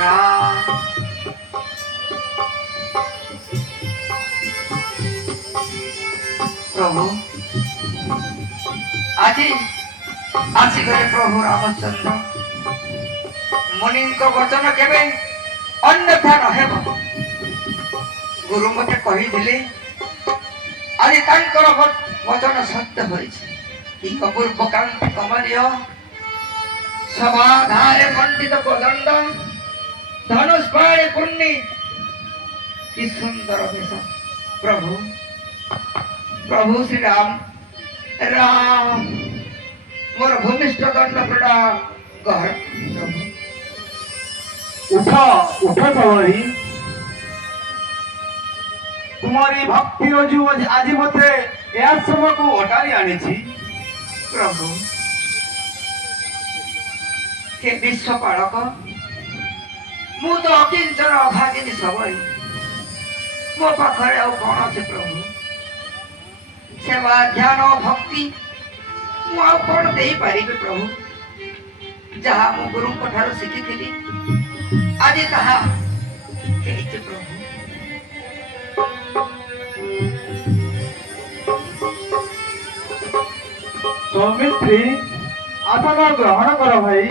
राम प्रभु आज आसिगले प्रभु रामचंद्र मुनि वचन केवे अन्यथा नहेब गुरु मते कही आज तांकर वचन सत्य होइछि कि अपूर्व कांति कमनीय सभाधारे मंडित कोदंड धनुष पाणे पुण्य कि सुंदर वेश प्रभु प्रभु श्री राम राम मोर भूमिष्ठ दंड प्रणाम कर प्रभु उठ उठ सवारी तुम्हारी भक्ति रजु आज मते या समय को अटारी आनी प्रभु हे विश्वपालक मु तो अकिंचन अभागिनी सबई मो पाखरे आउ कौन अच्छे प्रभु सेवा ध्यान भक्ति मु आउ कौन दे पारि प्रभु जहाँ मु गुरु ठार शिखी आज ताहा प्रभु सौमित्री आसन ग्रहण कर भाई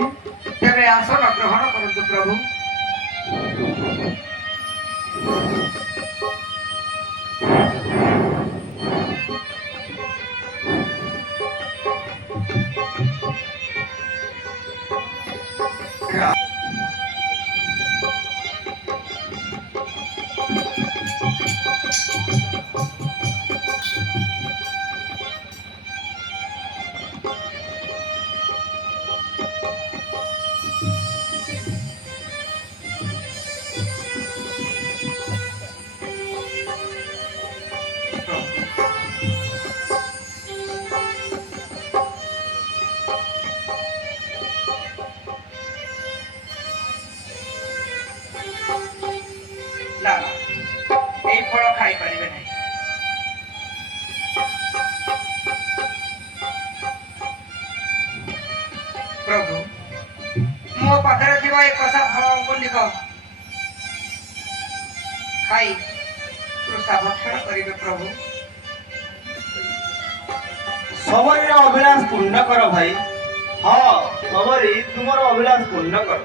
तेरे आसन ग्रहण करतु प्रभु ना এই ফল খাই পারিবে নাই प्रभु मो पाखरे थिबा एक कसा फल अंगुलिक खाई तृषा भक्षण करिवे प्रभु सबरी अभिलाष पूर्ण कर भाई हाँ सबरी तुमर अभिलाष पूर्ण कर